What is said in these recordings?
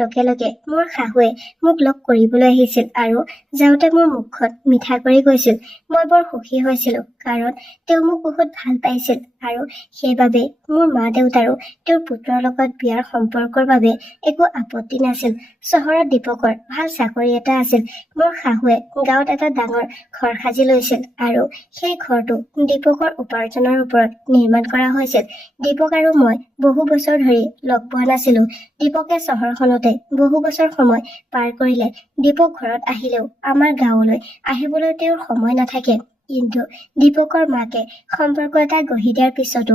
লগে লগে মোৰ শাহুৱে মোক লগ কৰিবলৈ আহিছিল আৰু যাওঁতে মোৰ মুখখন মিঠা কৰি গৈছিল। মই বৰ সুখী হৈছিলো কাৰণ তেওঁ মোক বহুত ভাল পাইছিল আৰু সেইবাবে মোৰ মা দেউতাৰো তেওঁৰ পুত্ৰৰ লগত বিয়াৰ সম্পৰ্কৰ বাবে একো আপত্তি নাছিল। চহৰত দীপকৰ ভাল চাকৰি এটা আছিল। মোৰ শাহুৱে গাঁৱত এটা ডাঙৰ ঘৰ সাজি লৈছিল আৰু সেই ঘৰটো দীপকৰ উপাৰ্জনৰ ওপৰত নিৰ্মাণ কৰা হৈছিল। দীপক আৰু মই বহু বছৰ ধৰি লগ পোৱা নাছিলো। দীপকে চহৰখনতে বহু বছৰ সময় পাৰ কৰিলে। দীপক ঘৰত আহিলেও আমাৰ গাঁৱলৈ আহিবলৈ তেওঁৰ সময় নাথাকে। কিন্তু দীপকৰ মাকে সম্পৰ্ক এটা গঢ়ি দিয়াৰ পিছতো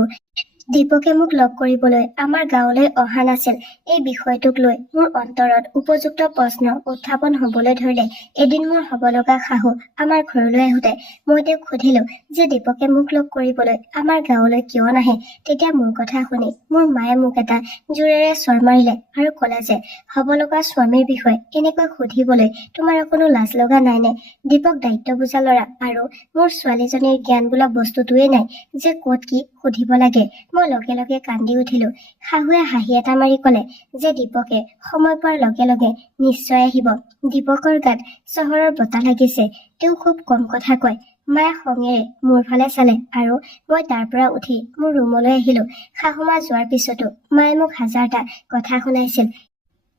দীপকে মোক লগ কৰিবলৈ আমাৰ গাঁৱলৈ অহা নাছিল। এই বিষয়টোক লৈ মোৰ অন্তৰত উপযুক্ত প্ৰশ্ন উত্থাপন হবলৈ ধৰিলে। এদিন মোৰ হব লগা শাহু আমাৰ ঘৰলৈ আহোঁতে মই তেওঁক সুধিলো যে দীপকে মোক লগ কৰিবলৈ আমাৰ গাঁৱলৈ কিয় নাহে। তেতিয়া মোৰ কথা শুনি মোৰ মায়ে মোক এটা জোৰেৰে চৰ মাৰিলে আৰু ক'লে যে হব লগা স্বামীৰ বিষয়ে এনেকৈ সুধিবলৈ তোমাৰ কোনো লাজ লগা নাই নে? দীপক দায়িত্ব বুজা ল'ৰা আৰু মোৰ ছোৱালীজনীৰ জ্ঞান বোলা বস্তুটোৱেই নাই যে ক'ত কি সুধিব লাগে। মই লগে লগে কান্দি উঠিলো। শাহুৱে হাঁহি এটা মাৰি ক'লে যে দীপকে সময় পোৱাৰ লগে লগে নিশ্চয় আহিব। দীপকৰ গাত চহৰৰ বতাহ লাগিছে। তেওঁ খুব কম কথা কয়। মায়ে খঙেৰে মোৰ ফালে চালে আৰু মই তাৰ পৰা উঠি মোৰ ৰুমলৈ আহিলো। শাহুমা যোৱাৰ পিছতো মায়ে মোক হাজাৰটা কথা শুনাইছিল।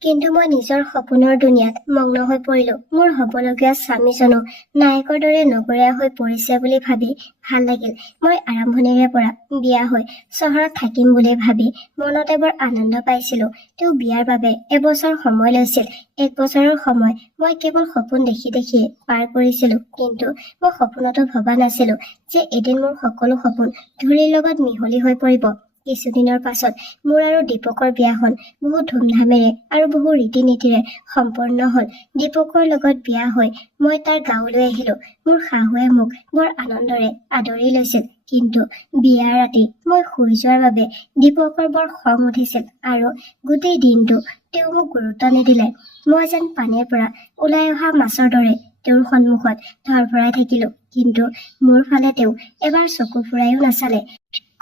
কিন্তু মই নিজৰ সপোনৰ দুনিয়াত মগ্ন হৈ পৰিলো। মোৰ হবলগীয়া স্বামীজনো নায়কৰ দৰে নগৰীয়া হৈ পৰিছে বুলি ভাবি ভাল লাগিল। মই আৰম্ভণিৰে পৰা বিয়া হৈ চহৰত থাকিম বুলি ভাবি মনতে বৰ আনন্দ পাইছিলো। তেওঁ বিয়াৰ বাবে এবছৰ সময় লৈছিল। 1 বছৰৰ সময় মই কেৱল সপোন দেখি দেখিয়ে পাৰ কৰিছিলো। কিন্তু মই সপোনতো ভবা নাছিলো যে এদিন মোৰ সকলো সপোন ধূলিৰ লগত মিহলি হৈ পৰিব। কিছুদিনৰ পাছত মোৰ আৰু দীপকৰ বিয়াখন বহু ধুমধামেৰে আৰু বহু ৰীতি নীতিৰে সম্পন্ন হল। দীপকৰ লগত বিয়া হৈ মই তাৰ গাঁৱলৈ আহিলো। মোৰ শাহুৱে মোক বৰ আনন্দৰে আদৰি লৈছিল। কিন্তু বিয়াৰ ৰাতি মই শুই যোৱাৰ বাবে দীপকৰ বৰ খং উঠিছিল আৰু গোটেই দিনটো তেওঁ মোক গুৰুত্ব নিদিলে। মই যেন পানীৰ পৰা ওলাই অহা মাছৰ দৰে তেওঁৰ সন্মুখত ধৰফৰাই থাকিলো। কিন্তু মোৰ ফালে তেওঁ এবাৰ চকু ফুৰাইও নাচালে।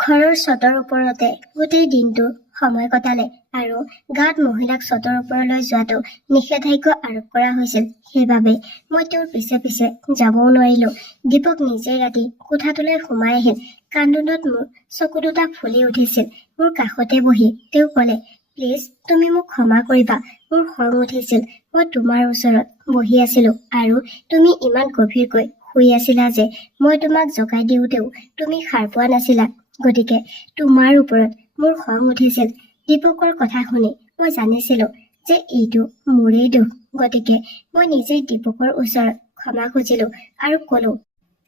ঘৰৰ ছটৰ ওপৰতে গোটেই দিনটো সময় কটালে আৰু গাঁৱত মহিলাক ছটৰ ওপৰলৈ যোৱাটো নিষেধাজ্ঞা আৰোপ কৰা হৈছিল। সেইবাবে মই তেওঁৰ পিছে পিছে যাবও নোৱাৰিলো। দীপক নিজেই ৰাতি কোঠাটোলৈ সোমাই আহিল। কান্দোনত মোৰ চকু দুটা ফুলি উঠিছিল। মোৰ কাষতে বহি তেওঁ ক'লে, প্লিজ তুমি মোক ক্ষমা কৰিবা। মোৰ খং উঠিছিল। মই তোমাৰ ওচৰত বহি আছিলো আৰু তুমি ইমান গভীৰকৈ শুই আছিলা যে মই তোমাক জগাই দিওঁতেও তুমি সাৰ পোৱা নাছিলা। গতিকে তোমাৰ ওপৰত মোৰ খং উঠিছিল। দীপকৰ কথা শুনি মই জানিছিলো যে এইটো মোৰেই দুখ। গতিকে মই নিজেই দীপকৰ ওচৰত ক্ষমা খুজিলো আৰু কলো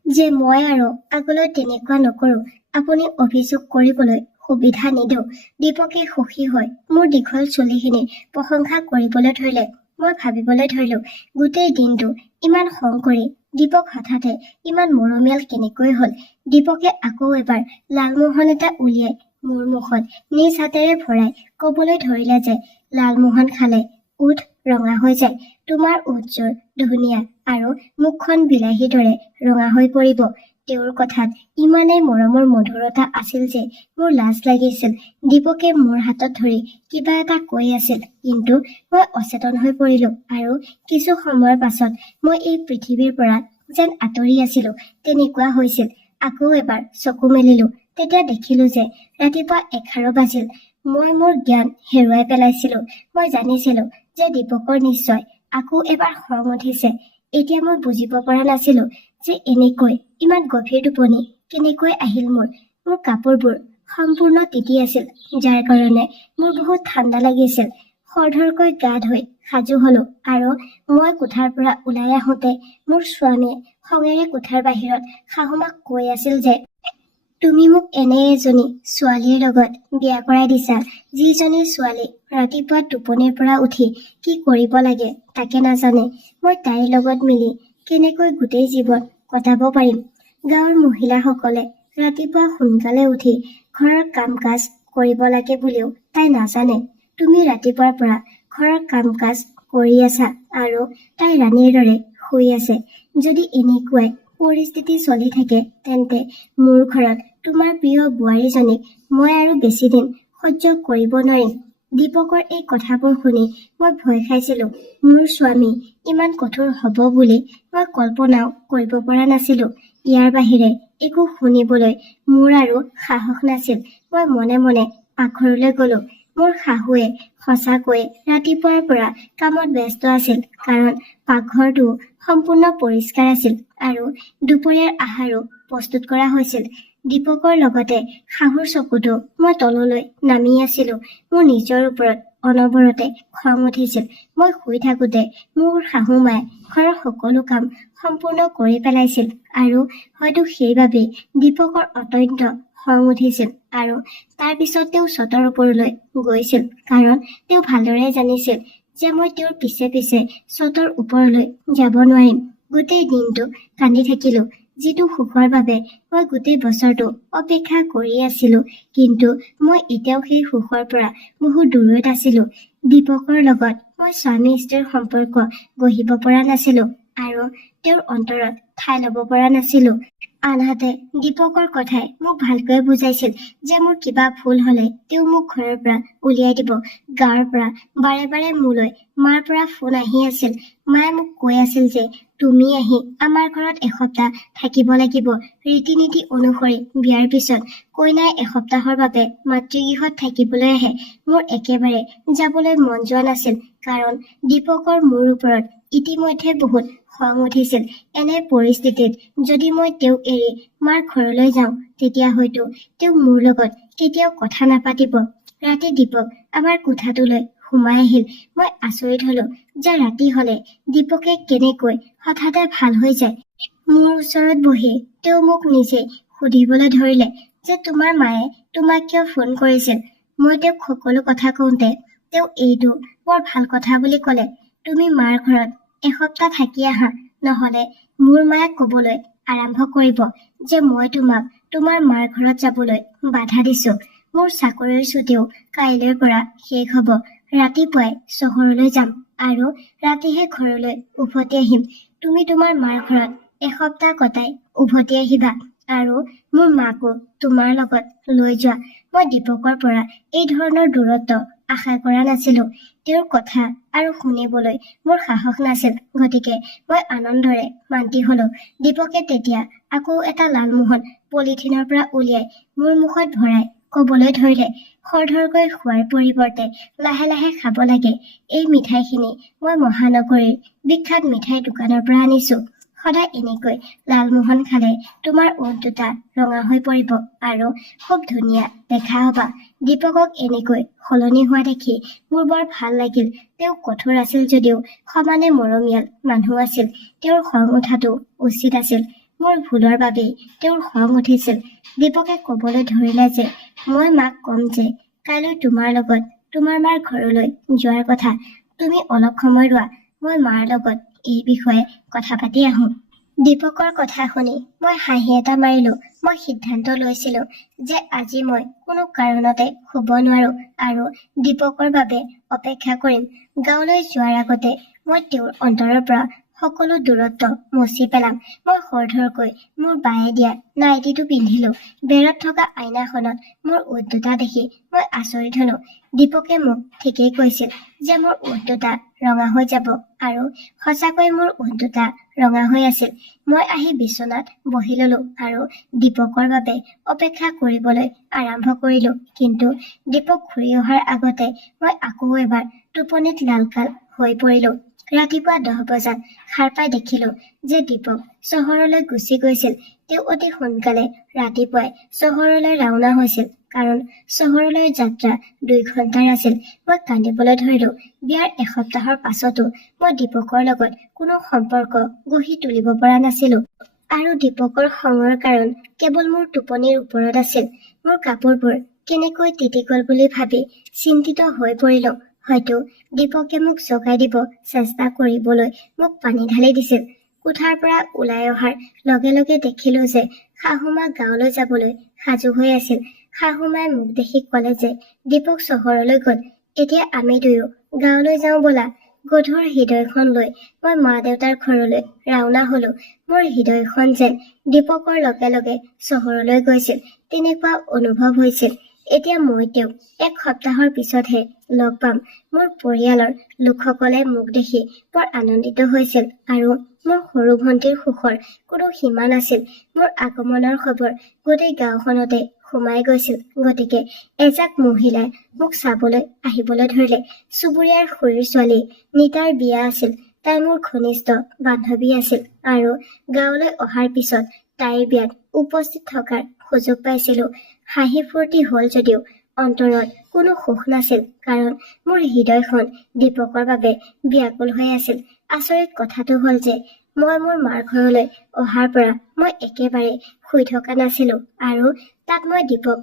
যে মই আৰু আগলৈ তেনেকুৱা নকৰো। আপুনি অভিযোগ কৰিবলৈ সুবিধা নিদিওঁ। দীপকে সুখী হৈ মোৰ দীঘল চুলিখিনি প্ৰশংসা কৰিবলৈ ধৰিলে। মই ভাবিবলৈ ধৰিলো গোটেই দিনটো ইমান খং কৰি দীপক হঠাতে ইমান মৰমীয়াল কেনেকৈ হল। দীপকে আকৌ এবাৰ লালমোহন এটা উলিয়াই মোৰ মুখত নিজ হাতেৰে ভৰাই কবলৈ ধৰিলে যে লালমোহন খালে ওঠ ৰঙা হৈ যায়। তোমাৰ ওঠযোৰ ধুনীয়া আৰু মুখখন বিলাহীৰ দৰে ৰঙা হৈ পৰিব। তেওঁৰ কথাত ইমানেই মৰমৰ মধুৰতা আছিল যে মোৰ লাজ লাগিছিল। দীপকে মোৰ হাতত ধৰি কিবা এটা কৈ আছিল। কিন্তু মই অচেতন হৈ পৰিলো আৰু কিছু সময়ৰ পাছত মই এই পৃথিৱীৰ পৰা যেন আঁতৰি আছিলো তেনেকুৱা হৈছিল। আকৌ এবাৰ চকু মেলিলো। তেতিয়া দেখিলো যে ৰাতিপুৱা 11 বাজিল। মই মোৰ জ্ঞান হেৰুৱাই পেলাইছিলো। মই জানিছিলো যে দীপকৰ নিশ্চয় আকৌ এবাৰ খং উঠিছে। এতিয়া মই বুজিব পৰা নাছিলো যে এনেকৈ ইমান গভীৰ টোপনি কেনেকৈ আহিল মোৰ। মোৰ কাপোৰবোৰ সম্পূৰ্ণ তিতি আছিল, যাৰ কাৰণে মোৰ বহুত ঠাণ্ডা লাগিছিল। খৰধৰকৈ গা ধুই সাজু হলো আৰু মই কোঠাৰ পৰা ওলাই আহোঁতে মোৰ স্বামীয়ে খঙেৰে কোঠাৰ বাহিৰত শাহুমাক কৈ আছিল যে তুমি মোক এনে এজনী ছোৱালীৰ লগত বিয়া কৰাই দিছা, যিজনী ছোৱালী ৰাতিপুৱা টোপনিৰ পৰা উঠি কি কৰিব লাগে তাকে নাজানে। মই তাইৰ লগত মিলি কেনেকৈ গোটেই জীৱন কটাব পাৰিম। গাঁৱৰ মহিলাসকলে ৰাতিপুৱা সোনকালে উঠি ঘৰৰ কাম কাজ কৰিব লাগে বুলিও তাই নাজানে। তুমি ৰাতিপুৱাৰ পৰা ঘৰৰ কাম কাজ কৰি আছা আৰু তাই ৰাণীৰ দৰে শুই আছে। যদি এনেকুৱাই পৰিস্থিতি চলি থাকে তেন্তে মোৰ ঘৰত তোমাৰ প্ৰিয় বোৱাৰীজনীক মই আৰু বেছি দিন সহ্য কৰিব নোৱাৰিম। দীপকৰ এই কথাবোৰ শুনি মই ভয় খাইছিলো। মোৰ স্বামী ইমান কঠোৰ হ'ব বুলি মই কল্পনাও কৰিব পৰা নাছিলো। ইয়াৰ বাহিৰে একো শুনিবলৈ মোৰ আৰু সাহস নাছিল। মই মনে মনে পাকঘৰলৈ গলো। মোৰ শাহুৱে সঁচাকৈ ৰাতিপুৱাৰ পৰা কামত ব্যস্ত আছিল, কাৰণ পাকঘৰটো সম্পূৰ্ণ পৰিষ্কাৰ আছিল আৰু দুপৰীয়াৰ আহাৰো প্ৰস্তুত কৰা হৈছিল। দীপকৰ লগতে শাহুৰ চকুতো মই তললৈ নামি আছিলো। মোৰ নিজৰ ওপৰত অনবৰতে খং উঠিছিল। মই শুই থাকোতে মোৰ শাহু মায়ে ঘৰৰ সকলো কাম সম্পূৰ্ণ কৰি পেলাইছিল আৰু হয়তো সেইবাবেই দীপকৰ অত্যন্ত খং উঠিছিল আৰু তাৰ পিছত তেওঁ ছটৰ ওপৰলৈ গৈছিল, কাৰণ তেওঁ ভালদৰে জানিছিল যে মই তেওঁৰ পিছে পিছে ছটৰ ওপৰলৈ যাব নোৱাৰিম। গোটেই দিনটো কান্দি থাকিলো, যিটো সুখৰ বাবে মই গোটেই বছৰটো অপেক্ষা কৰি আছিলো, কিন্তু মই এতিয়াও সেই সুখৰ পৰা বহু দূৰৈত আছিলো। দীপকৰ লগত মই স্বামী স্ত্ৰীৰ সম্পৰ্ক গঢ়িব পৰা নাছিলো আৰু তেওঁৰ অন্তৰত ঠাই ল'ব পৰা নাছিলো। আনহাতে দীপকৰ কথাই মোক ভালকৈ বুজাইছিল যে মোৰ কিবা ভুল হলে তেওঁ মোক ঘৰৰ পৰা উলিয়াই দিব। গাঁৱৰ পৰা বাৰে বাৰে মোলৈ মাৰ পৰা ফোন আহি আছিল। মায়ে মোক কৈ আছিল যে তুমি আহি আমাৰ ঘৰত এসপ্তাহ থাকিব লাগিব। ৰীতি নীতি অনুসৰি বিয়াৰ পিছত কইনাই এসপ্তাহৰ বাবে মাতৃগৃহত থাকিবলৈ আহে। মোৰ একেবাৰে যাবলৈ মন যোৱা নাছিল, কাৰণ দীপকৰ মোৰ ওপৰত ইতিমধ্যে বহুত খং উঠিছিল। এনে পৰিস্থিতিত যদি মই তেওঁক এৰি মাৰ ঘৰলৈ যাওঁ, তেতিয়া হয়তো তেওঁ মোৰ লগত কেতিয়াও কথা নাপাতিব। ৰাতি দীপক আমাৰ কোঠাটোলৈ সোমাই আহিল। মই আচৰিত হলো যে ৰাতি হলে দীপকে কেনেকৈ হঠাতে ভাল হৈ যায়। মোৰ ওচৰত বহি তেওঁ মোক নিজে সুধিবলৈ ধৰিলে যে তোমাৰ মায়ে তোমাক কিয় ফোন কৰিছিল। মই তেওঁক সকলো কথা কওঁতে তেওঁ এইটো বৰ ভাল কথা বুলি ক'লে, তুমি মাৰ ঘৰত এসপ্তাহ থাকি আহা, নহলে মোৰ মায়ে কবলৈ আৰম্ভ কৰিব যে মই তোমাক তোমাৰ মাৰ ঘৰত যাবলৈ বাধা দিছো। মোৰ চাকৰিৰ ছুটিও কাইলৈৰ পৰা শেষ হব। ৰাতিপুৱাই চহৰলৈ যাম আৰু ৰাতিহে ঘৰলৈ উভতি আহিম। তুমি তোমাৰ মাৰ ঘৰত এসপ্তাহ কটাই উভতি আহিবা আৰু মোৰ মাকো তোমাৰ লগত লৈ যোৱা। মই দীপকৰ পৰা এই ধৰণৰ দূৰত্ব আশা কৰা নাছিলো। তেওঁৰ কথা আৰু শুনিবলৈ মোৰ সাহস নাছিল, গতিকে মই আনন্দৰে মান্তি হলো। দীপকে তেতিয়া আকৌ এটা লালমোহন পলিথিনৰ পৰা উলিয়াই মোৰ মুখত ভৰাই কবলৈ ধৰিলে, খৰধৰকৈ খোৱাৰ পৰিৱৰ্তে লাহে লাহে খাব লাগে। এই মিঠাইখিনি মই মহানগৰীৰ বিখ্যাত মিঠাই দোকানৰ পৰা আনিছো। সদায় এনেকৈ লালমোহন খালে তোমাৰ ওঁঠ দুটা ৰঙা হৈ পৰিব আৰু খুব ধুনীয়া দেখা হবা। দীপকক এনেকৈ সলনি হোৱা দেখি মোৰ বৰ ভাল লাগিল। তেওঁ কঠোৰ আছিল যদিও সমানে মৰমীয়াল মানুহ আছিল। তেওঁৰ খং উঠাটো উচিত আছিল। মোৰ ভুলৰ বাবেই তেওঁৰ খং উঠিছিল। দীপকে কবলৈ ধৰিলে যে মই মাক কম যে কাইলৈ তোমাৰ লগত তোমাৰ মাৰ ঘৰলৈ যোৱাৰ কথা। তুমি অলপ সময় ৰোৱা, মই মাৰ লগত এই বিষয়ে কথা পাতি আহোঁ। দীপকৰ কথা শুনি মই হাঁহি এটা মাৰিলো। মই সিদ্ধান্ত লৈছিলো যে আজি মই কোনো কাৰণতে শুব নোৱাৰো আৰু দীপকৰ বাবে অপেক্ষা কৰিম। গাঁৱলৈ যোৱাৰ আগতে মই তেওঁৰ অন্তৰৰ পৰা সকলো দূৰত্ব মচি পেলাম। মই খৰধৰকৈ মোৰ বায়ে দিয়া নাইটিটো পিন্ধিলো। বেৰত থকা আইনাখনত মোৰ ওঁঠ দুটা দেখি মই আচৰিত হলো। দীপকে মোক ঠিকেই কৈছিল যে মোৰ ওঁঠ দুটা ৰঙা হৈ যাব, আৰু সঁচাকৈ মোৰ ওঁঠ দুটা ৰঙা হৈ আছিল। মই আহি বিচনাত বহি ললো আৰু দীপকৰ বাবে অপেক্ষা কৰিবলৈ আৰম্ভ কৰিলো। কিন্তু দীপক ঘূৰি অহাৰ আগতে মই আকৌ এবাৰ টোপনিত লালকাল হৈ পৰিলো। ৰাতিপুৱা 10 বজাত সাৰ পাই দেখিলো যে দীপক চহৰলৈ গুচি গৈছিল। তেওঁ অতি সোনকালে ৰাতিপুৱাই চহৰলৈ ৰাওনা হৈছিল, কাৰণ চহৰলৈ যাত্ৰা 2 ঘণ্টাৰ আছিল। মই কান্দিবলৈ ধৰিলো। বিয়াৰ এসপ্তাহৰ পাছতো মই দীপকৰ লগত কোনো সম্পৰ্ক গঢ়ি তুলিব পৰা নাছিলো, আৰু দীপকৰ খঙৰ কাৰণ কেৱল মোৰ টোপনিৰ ওপৰত আছিল। মোৰ কাপোৰবোৰ কেনেকৈ তিতি গল বুলি ভাবি চিন্তিত হৈ পৰিলো। হয়তো দীপকে মোক জগাই দিব চেষ্টা কৰিবলৈ মোক পানী ঢালি দিছিল। কোঠাৰ পৰা ওলাই অহাৰ লগে লগে দেখিলো যে শাহুমা গাঁৱলৈ যাবলৈ সাজু হৈ আছিল। শাহুমাই মোক দেখি কলে যে দীপক চহৰলৈ গল, এতিয়া আমি দুয়ো গাঁৱলৈ যাওঁ বলা। গধুৰ হৃদয়খন লৈ মই মা দেউতাৰ ঘৰলৈ ৰাওনা হলো। মোৰ হৃদয়খন যেন দীপকৰ লগে লগে চহৰলৈ গৈছিল, তেনেকুৱা অনুভৱ হৈছিল। এতিয়া মই তেওঁক 1 সপ্তাহৰ পিছতহে লগ পাম। মোৰ পৰিয়ালৰ লোকসকলে মোক দেখি বৰ আনন্দিত হৈছিল আৰু মোৰ সৰু ভণ্টিৰ সুখৰ কোনো সীমা নাছিল। মোৰ আগমনৰ খবৰ গোটেই গাঁওখনতে সোমাই গৈছিল। গতিকে এজাক মহিলাই মোক চাবলৈ আহিবলৈ ধৰিলে। চুবুৰীয়াৰ খুৰীৰ ছোৱালী নিতাৰ বিয়া আছিল। তাই মোৰ ঘনিষ্ঠ বান্ধৱী আছিল আৰু গাঁৱলৈ অহাৰ পিছত তাইৰ বিয়াত উপস্থিত থকাৰ সুযোগ পাইছিলো। হাঁহি ফূৰ্তি হল যদিও অন্তৰত কোনো সুখ নাছিল, কাৰণ মোৰ হৃদয়খন দীপকৰ বাবে ব্যাকুল হৈ আছিল। আচৰিত কথাটো হল যে মই মোৰ মাৰ ঘৰলৈ অহাৰ পৰা মই একেবাৰে শুই থকা নাছিলো আৰু তাত মই দীপক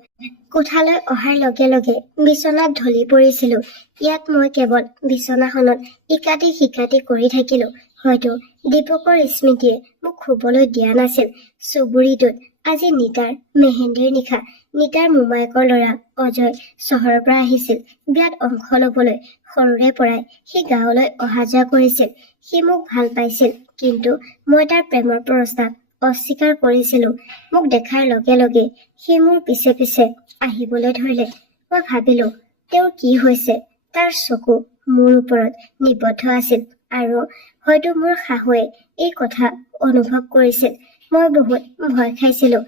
কোঠালৈ অহাৰ লগে লগে বিচনাত ঢলি পৰিছিলো। ইয়াত মই কেৱল বিচনাখনত ইকাতি সিকাতি কৰি থাকিলো। হয়তো দীপকৰ স্মৃতিয়ে মোক শুবলৈ দিয়া নাছিল। চুবুৰীটোত আজি নিতাৰ মেহেন্দিৰ নিশা। নিতাৰ মোমায়েকৰ ল'ৰা অজয় চহৰৰ পৰা আহিছিল বিয়াত অংশ লবলৈ। সৰুৰে পৰাই সি গাঁৱলৈ অহা যোৱা কৰিছিল। সি মোক ভাল পাইছিল, কিন্তু মই তাৰ প্ৰেমৰ প্ৰস্তাৱ অস্বীকাৰ কৰিছিলো। মোক দেখাৰ লগে লগে সি মোৰ পিছে পিছে আহিবলৈ ধৰিলে। মই ভাবিলো তেওঁৰ কি হৈছে। তাৰ চকু মোৰ ওপৰত নিবদ্ধ আছিল আৰু হয়তো মোৰ শাহুৱে এই কথা অনুভৱ কৰিছিল। মই বহুত ভয় খাইছিলো।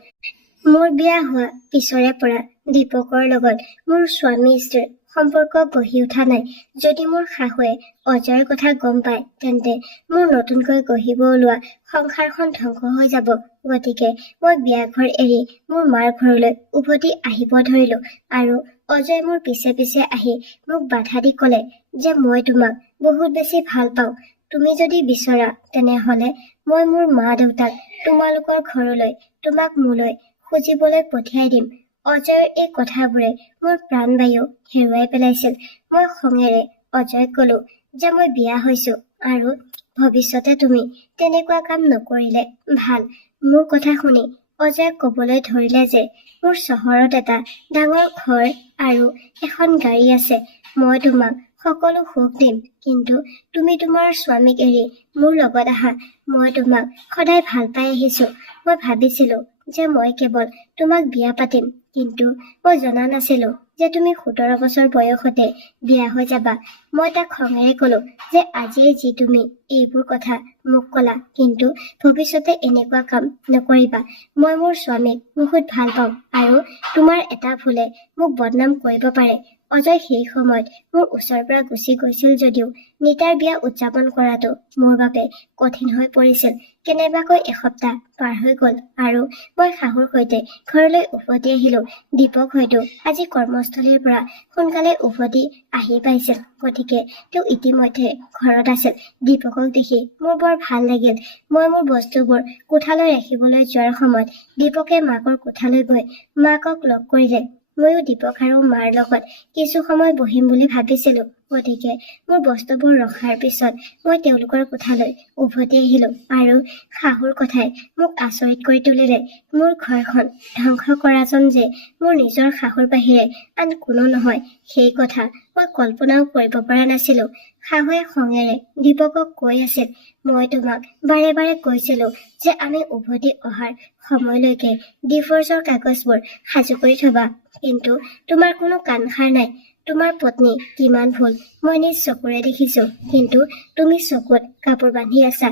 মোৰ বিয়া হোৱা পিছৰে পৰা দীপকৰ লগত মোৰ স্বামী স্ত্ৰীৰ সম্পৰ্ক গঢ়ি উঠা নাই। যদি মোৰ শাহুৱে অজয়ৰ কথা গম পায়, তেন্তে মোৰ নতুনকৈ গঢ়িব ওলোৱা সংসাৰখন ধ্বংস হৈ যাব। গতিকে মই বিয়া ঘৰ এৰি মোৰ মাৰ ঘৰলৈ উভতি আহিব ধৰিলো আৰু অজয় মোৰ পিছে পিছে আহি মোক বাধা দি কলে যে মই তোমাক বহুত বেছি ভাল পাওঁ। তুমি যদি বিচৰা তেনেহলে মই মোৰ মা দেউতাক তোমালোকৰ ঘৰলৈ তোমাক মোলৈ খুজিবলৈ পঠিয়াই দিম। অজয়ৰ এই কথাবোৰে মোৰ প্ৰাণবায়ু হেৰুৱাই পেলাইছিল। মই খঙেৰে অজয়ক কলো যে মই বিয়া হৈছো আৰু ভৱিষ্যতে তুমি তেনেকুৱা কাম নকৰিলে ভাল। মোৰ কথা শুনি অজয়ে কবলৈ ধৰিলে যে মোৰ চহৰত এটা ডাঙৰ ঘৰ আৰু এখন গাড়ী আছে। মই তোমাক সকলো সুখ দিম, কিন্তু তুমি তোমাৰ স্বামীক এৰি মোৰ লগত আহা। মই তোমাক সদায় ভাল পাই আহিছো। মই ভাবিছিলো যে মই কেৱল তোমাক বিয়া পাতিম, কিন্তু মই জনা নাছিলো যে তুমি 17 বছৰ বয়সতে বিয়া হৈ যাবা। মই তাক খঙেৰে কলো যে আজিয়ে যি তুমি এইবোৰ কথা মোক কলা, কিন্তু ভৱিষ্যতে এনেকুৱা কাম নকৰিবা। মই মোৰ স্বামীক বহুত ভাল পাওঁ আৰু তোমাৰ এটা ভুলে মোক বদনাম কৰিব পাৰে। অজয় সেই সময়ত মোৰ ওচৰৰ পৰা গুচি গৈছিল যদিও নিতাৰ বিয়া উদযাপন কৰাটো মোৰ বাবে কঠিন হৈ পৰিছিল। কেনেবাকৈ এসপ্তাহ পাৰ হৈ গল আৰু মই শাহুৰ সৈতে ঘৰলৈ উভতি আহিলো। দীপক হয়তো আজি কৰ্মস্থলীৰ পৰা সোনকালে উভতি আহি পাইছিল, গতিকে তেওঁ ইতিমধ্যে ঘৰত আছিল। দীপকক দেখি মোৰ বৰ ভাল লাগিল। মই মোৰ বস্তুবোৰ কোঠালৈ ৰাখিবলৈ যোৱাৰ সময়ত দীপকে মাকৰ কোঠালৈ গৈ মাকক লগ কৰিলে। ময়ো দীপক আৰু মাৰ লগত কিছু সময় বহিম বুলি ভাবিছিলো। গতিকে মোৰ বস্তুবোৰ ৰখাৰ পিছত মই তেওঁলোকৰ কোঠালৈ উভতি আহিলো আৰু শাহুৰ কথাই মোক আচৰিত কৰি তুলিলে। মোৰ ঘৰখন ধ্বংস কৰাজন যে মোৰ নিজৰ শাহুৰ বাহিৰে আন কোনো নহয়, সেই কথা মই কল্পনাও কৰিব পৰা নাছিলো। শাহুৱে খঙেৰে দীপকক কৈ আছিল, মই তোমাক বাৰে বাৰে কৈছিলো যে আমি উভতি অহাৰ সময়লৈকে ডিভোৰ্চৰ কাগজবোৰ সাজু কৰি থবা, কিন্তু তোমাৰ কোনো কাণসাৰ নাই। তোমাৰ পত্নী কিমান ভুল মই নিজ চকুৰে দেখিছো, কিন্তু তুমি চকুত কাপোৰ বান্ধি আছা।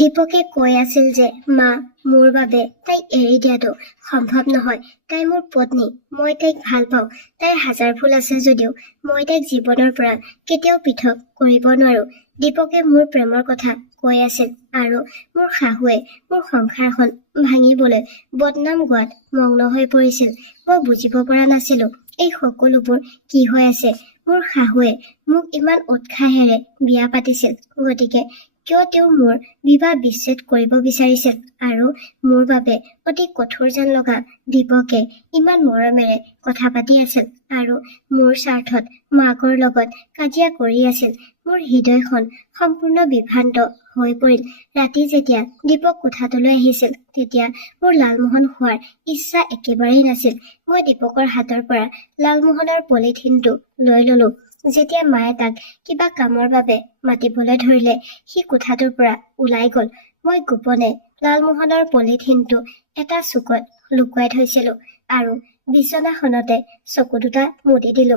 দীপকে কৈ আছিল যে মা, মোৰ বাবে তাইক এৰি দিয়াটো সম্ভৱ নহয়। তাই মোৰ পত্নী, মই তাইক ভাল পাওঁ। তাইৰ হাজাৰ ভুল আছে যদিও মই তাইক জীৱনৰ পৰা কেতিয়াও পৃথক কৰিব নোৱাৰো। দীপকে মোৰ প্ৰেমৰ কথা কৈ আছিল আৰু মোৰ শাহুৱে মোৰ সংসাৰখন ভাঙিবলৈ বদনাম গোৱাত মগ্ন হৈ পৰিছিল। মই বুজিব পৰা নাছিলো এই সকলোবোৰ কি হৈ আছে। মোৰ শাহুৱে মোক ইমান উৎসাহেৰে বিয়া পাতিছিল, গতিকে কিয় তেওঁ মোৰ বিবাহ বিচ্ছেদ কৰিব বিচাৰিছিল? আৰু মোৰ বাবে অতি কঠোৰ যেন লগা দীপকে ইমান মৰমেৰে কথা পাতি আছিল আৰু মোৰ স্বাৰ্থত মাকৰ লগত কাজিয়া কৰি আছিল। মোৰ হৃদয়খন সম্পূৰ্ণ বিভ্ৰান্ত হৈ পৰিল। ৰাতি যেতিয়া দীপক কোঠাটোলৈ আহিছিল, তেতিয়া মোৰ লালমোহন খোৱাৰ ইচ্ছা একেবাৰেই নাছিল। মই দীপকৰ হাতৰ পৰা লালমোহনৰ পলিথিনটো লৈ ললো। যেতিয়া মায়ে তাক কিবা কামৰ বাবে মাতিবলৈ ধৰিলে, সি কোঠাটোৰ পৰা ওলাই গল। মই গোপনে লালমোহনৰ পলিথিনটো এটা চুকত লুকুৱাই থৈছিলো আৰু বিছনাখনতে চকু দুটা মুদি দিলো।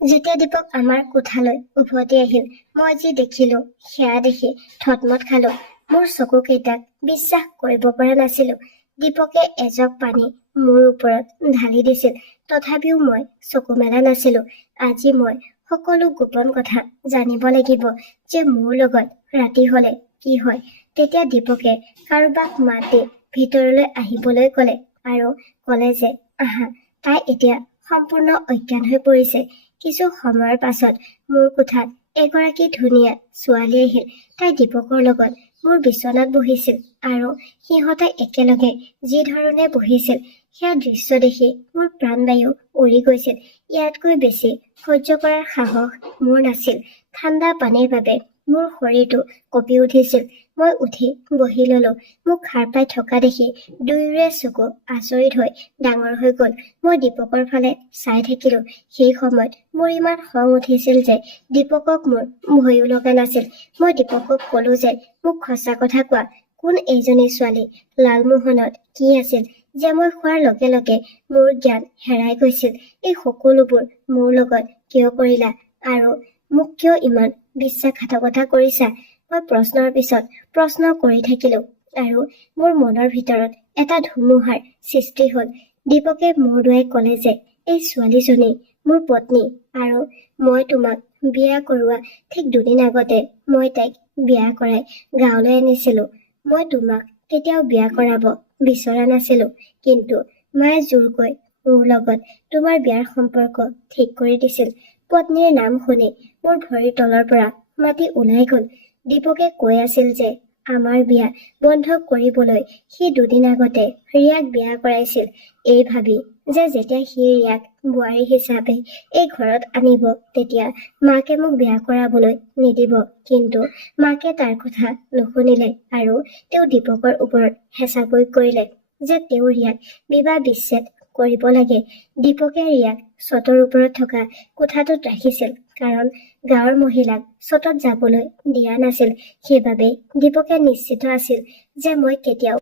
যেতিয়া দীপক আমাৰ কোঠালৈ উভতি আহিল, মই যি দেখিলো সেয়া দেখি থতমত খালো। মোৰ চকুকেইটাক বিশ্বাস কৰিব পৰা নাছিলো। দীপকে এজগ পানী মোৰ ওপৰত ঢালি দিছিল, তথাপিও মই চকু মেলা নাছিলো। আজি মই সকলো গোপন কথা জানিব লাগিব যে মোৰ লগত ৰাতি হলে কি হয়। তেতিয়া দীপকে কাৰোবাক মাত দি ভিতৰলৈ আহিবলৈ কলে আৰু কলে যে আহা, তাই এতিয়া সম্পূৰ্ণ অজ্ঞান হৈ পৰিছে। কিছু সময়ৰ পাছত মোৰ কোঠাত এগৰাকী ধুনীয়া ছোৱালী আহিল। তাই দীপকৰ লগত মোৰ বিচনাত বহিছিল আৰু সিহঁতে একেলগে যি ধৰণে বহিছিল সেয়া দৃশ্য দেখি মোৰ প্ৰাণবায়ু উৰি গৈছিল। ইয়াতকৈ বেছি সহ্য কৰাৰ সাহস মোৰ নাছিল। ঠাণ্ডা পানীৰ বাবে মোৰ শৰীৰটো কঁপি উঠিছিল। মই উঠি বহি ললো। মোক সাৰ পাই থকা দেখি দুয়োৰে চকু আচৰিত হৈ ডাঙৰ হৈ গল। মই দীপকৰ ফালে চাই থাকিলো। সেই সময়ত মোৰ ইমান খং উঠিছিল যে দীপকক মোৰ ভয়ো লগা নাছিল। মই দীপকক কলো যে মোক সঁচা কথা কোৱা, কোন এইজনী ছোৱালী? লালমোহনত কি আছিল যে মই খোৱাৰ লগে লগে মোৰ জ্ঞান হেৰাই গৈছিল? এই সকলোবোৰ মোৰ লগত কিয় কৰিলা আৰু মোক কিয় ইমান বিশ্বাসঘাতকতা কৰিছা? মই প্ৰশ্নৰ পিছত প্ৰশ্ন কৰি থাকিলো আৰু মোৰ মনৰ ভিতৰত এটা ধুমুহাৰ সৃষ্টি হল। দীপকে মোৰ দুৱাই কলে যে এই ছোৱালীজনী মোৰ পত্নী আৰু মই তোমাক বিয়া কৰোৱা ঠিক দুদিন আগতে মই তাইক বিয়া কৰাই গাঁৱলৈ আনিছিলো। মই তোমাক কেতিয়াও বিয়া কৰাব বিচৰা নাছিলো, কিন্তু মায়ে জোৰকৈ মোৰ লগত তোমাৰ বিয়াৰ সম্পৰ্ক ঠিক কৰি দিছিল। পত্নীৰ নাম শুনি মোৰ ভৰিৰ তলৰ পৰা মাটি ওলাই গল। দীপকে কৈ আছিল যে আমাৰ বিয়া বন্ধ কৰিবলৈ সি দুদিন আগতে ৰিয়াক বিয়া কৰাইছিল, এই ভাবি যে যেতিয়া সি ৰিয়াক বোৱাৰী হিচাপে এই ঘৰত আনিব তেতিয়া মাকে মোক বিয়া কৰাবলৈ নিদিব। কিন্তু মাকে তাৰ কথা নুশুনিলে আৰু তেওঁ দীপকৰ ওপৰত হেঁচা প্ৰয়োগ কৰিলে যে তেওঁ ৰিয়াক বিবাহ বিচ্ছেদ কৰিব লাগে। দীপকে ৰিয়াক চটৰ ওপৰত থকা কোঠাটোত ৰাখিছিল, কাৰণ গাঁৱৰ মহিলাক চটত যাবলৈ দিয়া নাছিল। সেইবাবে দীপকে নিশ্চিত আছিল যে মই কেতিয়াও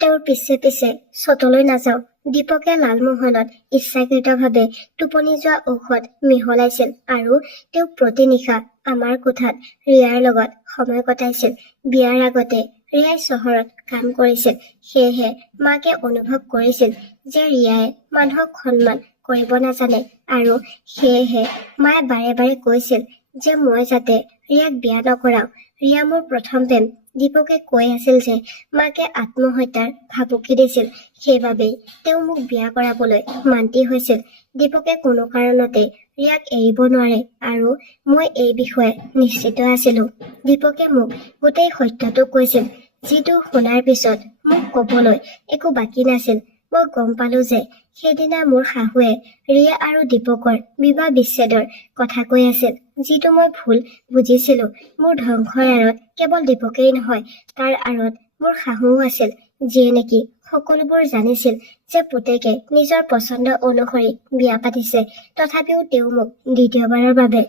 তেওঁৰ পিছে পিছে চটলৈ নাযাওঁ। দীপকে লালমোহনত ইচ্ছাকৃতভাৱে টোপনি যোৱা ঔষধ মিহলাইছিল আৰু তেওঁ প্ৰতি নিশা আমাৰ কোঠাত ৰিয়াৰ লগত সময় কটাইছিল। বিয়াৰ আগতে ৰিয়াই চহৰত কাম কৰিছিল, সেয়েহে মাকে অনুভৱ কৰিছিল যে ৰিয়াই মানুহক সন্মান কৰিব নাজানে আৰু সেয়েহে মায়ে বাৰে বাৰে কৈছিল যে মই যাতে ৰিয়াক বিয়া নকৰাও। ৰিয়া মোৰ প্ৰথম প্ৰেম। দীপকে কৈ আছিল যে মাকে আত্মহত্যাৰ ভাবুকি দিছিল, সেইবাবেই তেওঁ মোক বিয়া কৰাবলৈ মান্তি হৈছিল। দীপকে কোনো কাৰণতে ৰিয়াক এৰিব নোৱাৰে আৰু মই এই বিষয়ে নিশ্চিত আছিলো। দীপকে মোক গোটেই সত্যটো কৈছিল, যিটো শুনাৰ পিছত মোক কবলৈ একো বাকী নাছিল। মই গম পালো যে সেইদিনা মোৰ শাহুৱে ৰিয়া আৰু দীপকৰ বিবাহ বিচ্ছেদৰ কথা কৈ আছিল, যিটো মই ভুল বুজিছিলো। মোৰ ধ্বংসৰ আঁৰত কেৱল দীপকেই নহয়, তাৰ আঁৰত মোৰ শাহুও আছিল, যিয়ে নেকি সকলোবোৰ জানিছিল যে পুতেকে নিজৰ পছন্দ অনুসৰি বিয়া পাতিছে। তথাপিও তেওঁ মোক দ্বিতীয়বাৰৰ বাবে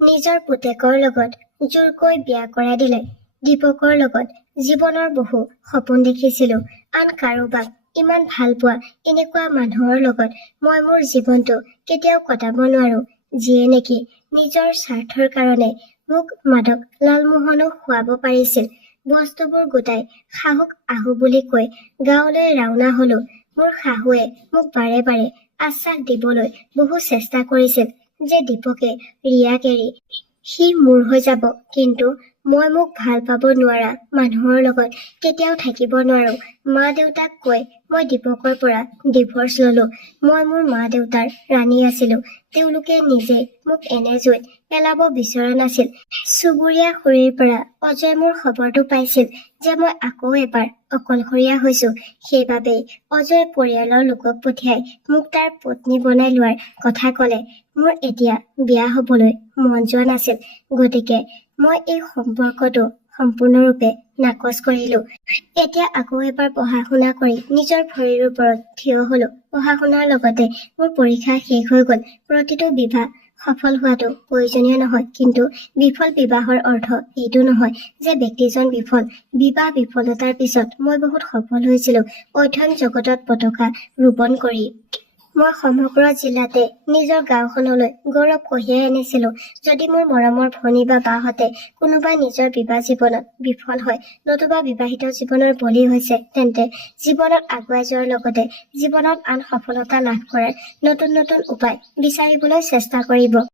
নিজৰ পুতেকৰ লগত জোৰকৈ বিয়া কৰাই দিলে। দীপকৰ লগত জীৱনৰ বহু সপোন দেখিছিলো। আন কাৰোবাক ইমান ভাল পোৱা এনেকুৱা মানুহৰ লগত মই মোৰ জীৱনটো কেতিয়াও কটাব নোৱাৰো, যিয়ে নেকি নিজৰ স্বাৰ্থৰ কাৰণে মোক মাদক লালমোহনো খুৱাব পাৰিছিল। বস্তুবোৰ গোটাই শাহুক আহো বুলি কৈ গাঁৱলৈ ৰাওনা হলো। মোৰ শাহুৱে মোক বাৰে বাৰে আশ্বাস দিবলৈ বহু চেষ্টা কৰিছিল যে দীপকে ৰিয়াক এৰি সি মোৰ হৈ যাব, কিন্তু মই মোক ভাল পাব নোৱাৰা মানুহৰ লগত কেতিয়াও থাকিব নোৱাৰো। মা দেউতাক কৈ মই দীপকৰ পৰা ডিভোৰ্চ ললো। মই মোৰ মা দেউতাৰ ৰাণী আছিলো। তেওঁলোকে নিজে মোক এনে জুইত পেলাব বিচৰা নাছিল। চুবুৰীয়া খুৰীৰ পৰা অজয় মোৰ খবৰটো পাইছিল যে মই আকৌ এবাৰ অকলশৰীয়া হৈছো। সেইবাবেই অজয় পৰিয়ালৰ লোকক পঠিয়াই মোক তাৰ পত্নী বনাই লোৱাৰ কথা কলে। মোৰ এতিয়া বিয়া হবলৈ মন যোৱা নাছিল, গতিকে মই এই সম্পৰ্কটো সম্পূৰ্ণৰূপে নাকচ কৰিলো। এতিয়া আকৌ এবাৰ পঢ়া শুনা কৰি নিজৰ ভৰিৰ ওপৰত থিয় হলো। পঢ়া শুনাৰ লগতে মোৰ পৰীক্ষা শেষ হৈ গল। প্ৰতিটো বিবাহ সফল হোৱাটো প্ৰয়োজনীয় নহয়, কিন্তু বিফল বিবাহৰ অৰ্থ এইটো নহয় যে ব্যক্তিজন বিফল। বিবাহ বিফলতাৰ পিছত মই বহুত সফল হৈছিলো। অধ্যয়ন জগতত পতাকা ৰোপণ কৰি মই সমগ্ৰ জিলাতে নিজৰ গাঁওখনলৈ গৌৰৱ কঢ়িয়াই আনিছিলো। যদি মোৰ মৰমৰ ভনী বা বাহঁতে কোনোবাই নিজৰ বিবাহ জীৱনত বিফল হয় নতুবা বিবাহিত জীৱনৰ বলি হৈছে, তেন্তে জীৱনত আগুৱাই যোৱাৰ লগতে জীৱনত আন সফলতা লাভ কৰাৰ নতুন নতুন উপায় বিচাৰিবলৈ চেষ্টা কৰিব।